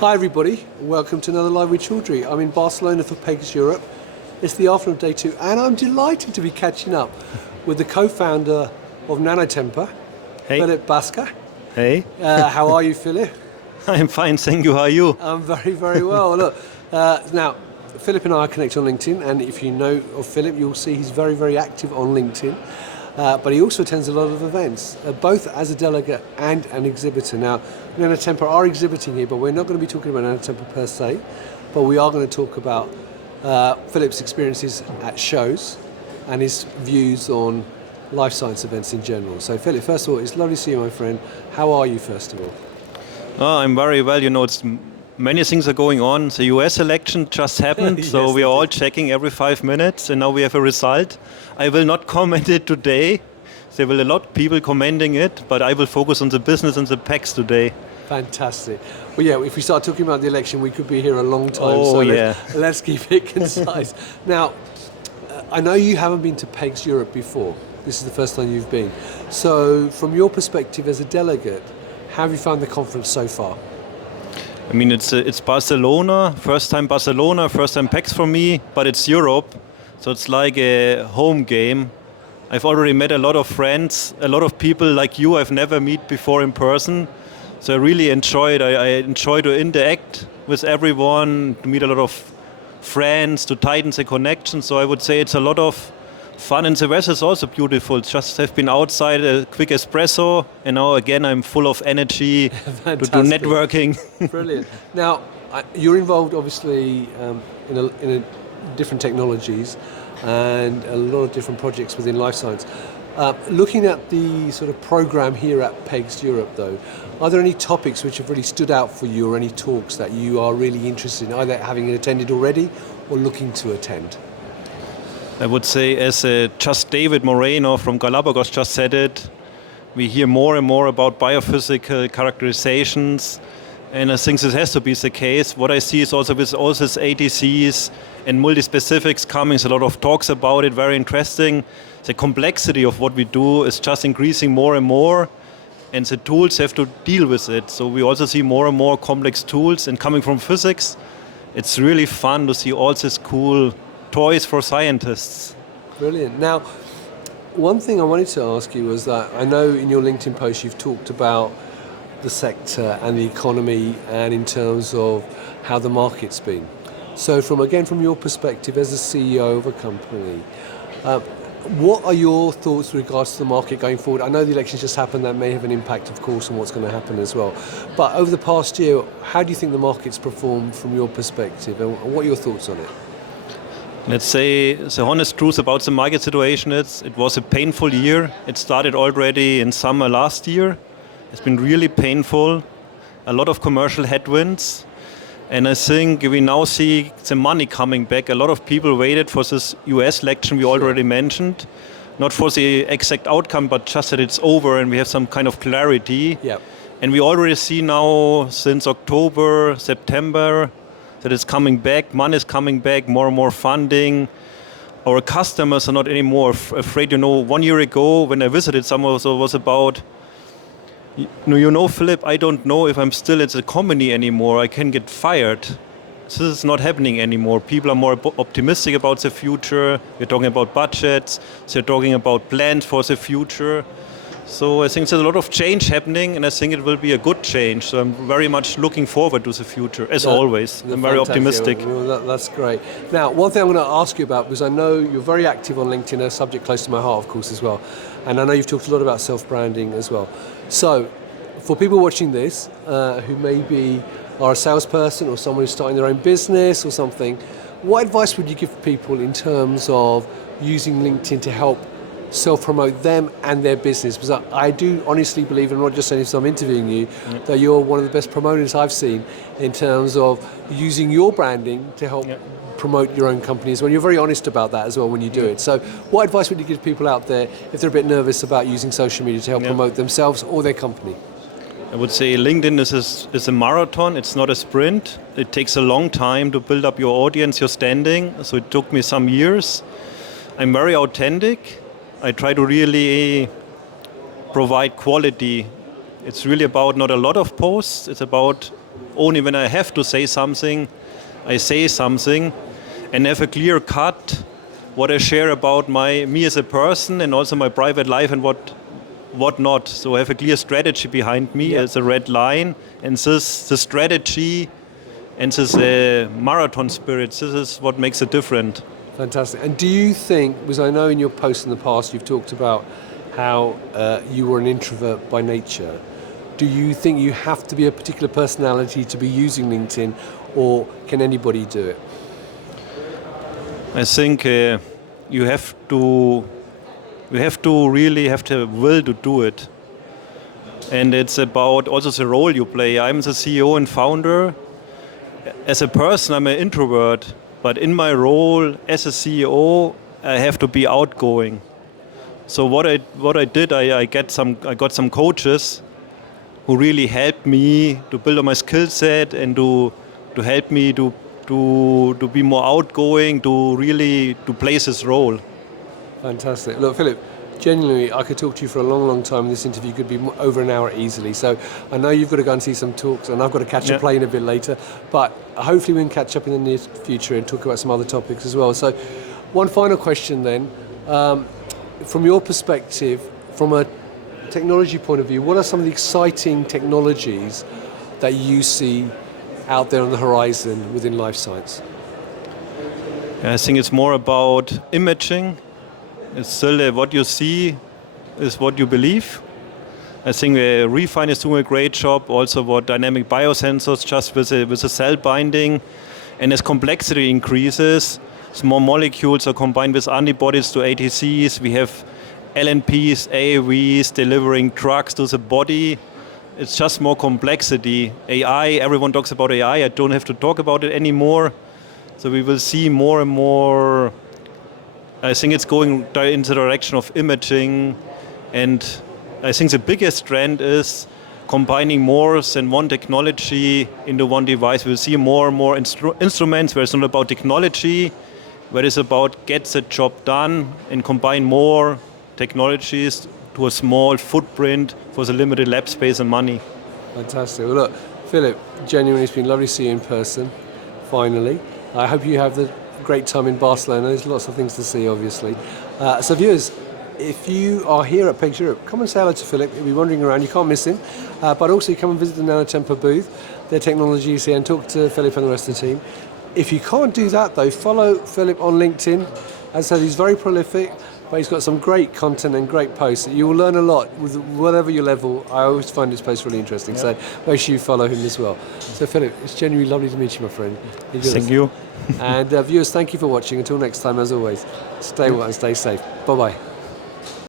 Hi everybody, welcome to another Live with Chaudhry. I'm in Barcelona for PEGS Europe. It's the afternoon of day 2 and I'm delighted to be catching up with the co-founder of NanoTemper, Hey. Philipp Baaske. Hey. How are you, Philipp? I'm fine, thank you. How are you? I'm very, very well. Look, now, Philipp and I are connected on LinkedIn, and if you know of Philipp, you'll see he's very, very active on LinkedIn. But he also attends a lot of events, both as a delegate and an exhibitor. Now, NanoTemper are exhibiting here, but we're not going to be talking about NanoTemper per se, but we are going to talk about Philipp's experiences at shows and his views on life science events in general. So, Philipp, first of all, it's lovely to see you, my friend. How are you, first of all? Oh, I'm very well. You know, many things are going on. The US election just happened, Yes, so we are all checking every 5 minutes, and now we have a result. I will not comment it today. There will a lot of people commenting it, but I will focus on the business and the PEGS today. Fantastic. Well, yeah, if we start talking about the election, we could be here a long time. Oh, so yeah. let's keep it concise. Now, I know you haven't been to PEGS Europe before. This is the first time you've been. So, from your perspective as a delegate, how have you found the conference so far? I mean, it's Barcelona, first time PEGS for me, but it's Europe, so it's like a home game. I've already met a lot of friends, a lot of people like you I've never met before in person. So I really enjoyed. I enjoy to interact with everyone, to meet a lot of friends, to tighten the connection. So I would say it's a lot of fun, and the weather is also beautiful. Just have been outside, a quick espresso, and now again I'm full of energy to do networking. Brilliant. Now, you're involved obviously in a different technologies and a lot of different projects within life science. Looking at the sort of program here at PEGS Europe though, are there any topics which have really stood out for you or any talks that you are really interested in, either having attended already or looking to attend? I would say, as just David Moreno from Galapagos just said it, we hear more and more about biophysical characterizations, and I think this has to be the case. What I see is also with all these ADCs and multispecifics coming, a lot of talks about it, very interesting. The complexity of what we do is just increasing more and more, and the tools have to deal with it. So we also see more and more complex tools, and coming from physics, it's really fun to see all these cool toys for scientists. Brilliant. Now, one thing I wanted to ask you was that I know in your LinkedIn post you've talked about the sector and the economy and in terms of how the market's been. So from your perspective as a CEO of a company, what are your thoughts with regards to the market going forward? I know the elections just happened, that may have an impact of course on what's going to happen as well. But over the past year, how do you think the market's performed from your perspective and what are your thoughts on it? Let's say the honest truth about the market situation is it was a painful year. It started already in summer last year. It's been really painful, a lot of commercial headwinds. And I think we now see the money coming back. A lot of people waited for this US election we already mentioned. Not for the exact outcome, but just that it's over and we have some kind of clarity. Yep. And we already see now since October, September, that it's coming back, money is coming back, more and more funding. Our customers are not anymore afraid. 1 year ago when I visited, someone was about, Philipp, I don't know if I'm still at the company anymore. I can get fired. This is not happening anymore. People are more optimistic about the future. We're talking about budgets. They're talking about plans for the future. So I think there's a lot of change happening, and I think it will be a good change. So I'm very much looking forward to the future, as always. I'm very optimistic. Well, that's great. Now, one thing I'm going to ask you about, because I know you're very active on LinkedIn, a subject close to my heart, of course, as well. And I know you've talked a lot about self-branding as well. So, for people watching this, who maybe are a salesperson or someone who's starting their own business or something, what advice would you give people in terms of using LinkedIn to help self-promote them and their business? Because I do honestly believe, and I'm not just saying this, I'm interviewing you, that you're one of the best promoters I've seen in terms of using your branding to help promote your own companies. When you're very honest about that as well when you do it. So what advice would you give people out there if they're a bit nervous about using social media to help promote themselves or their company? I would say LinkedIn is a marathon, it's not a sprint. It takes a long time to build up your audience, your standing, so it took me some years. I'm very authentic. I try to really provide quality. It's really about not a lot of posts, it's about only when I have to say something, I say something, and have a clear cut what I share about me as a person and also my private life and what not. So I have a clear strategy behind me as a red line, and the strategy and this marathon spirit, this is what makes it different. Fantastic. And do you think, because I know in your posts in the past you've talked about how you were an introvert by nature, do you think you have to be a particular personality to be using LinkedIn, or can anybody do it? I think you have to really have the will to do it. And it's about also the role you play. I'm the CEO and founder. As a person, I'm an introvert, but in my role as a CEO, I have to be outgoing. So what I did, I got some coaches who really helped me to build on my skill set and to help me to be more outgoing, to play this role. Fantastic. Look, Philipp, genuinely, I could talk to you for a long, long time. This interview could be over an hour easily. So I know you've got to go and see some talks, and I've got to catch a plane a bit later. But hopefully we can catch up in the near future and talk about some other topics as well. So one final question then. From your perspective, from a technology point of view, what are some of the exciting technologies that you see out there on the horizon within life science? I think it's more about imaging. It's still what you see is what you believe. I think Refine is doing a great job, also what dynamic biosensors, just with the cell binding. And as complexity increases, small molecules are combined with antibodies to ATCs. We have LNPs, AAVs delivering drugs to the body. It's just more complexity. AI, everyone talks about AI. I don't have to talk about it anymore. So we will see more and more. I think it's going in the direction of imaging. And I think the biggest trend is combining more than one technology into one device. We'll see more and more instruments where it's not about technology, where it's about get the job done and combine more technologies to a small footprint for the limited lab space and money. Fantastic. Well, look, Philipp, genuinely it's been lovely to see you in person, finally. I hope you have the great time in Barcelona. There's lots of things to see, obviously. So viewers, if you are here at PEGS Europe, come and say hello to Philipp. He'll be wandering around. You can't miss him. But also come and visit the NanoTemper booth, their technology is here, and talk to Philipp and the rest of the team. If you can't do that, though, follow Philipp on LinkedIn. As I said, he's very prolific, but he's got some great content and great posts. You will learn a lot with whatever your level. I always find his posts really interesting, so make sure you follow him as well. So Philipp, it's genuinely lovely to meet you, my friend. Thank you. And viewers, thank you for watching. Until next time, as always, stay well and stay safe. Bye-bye.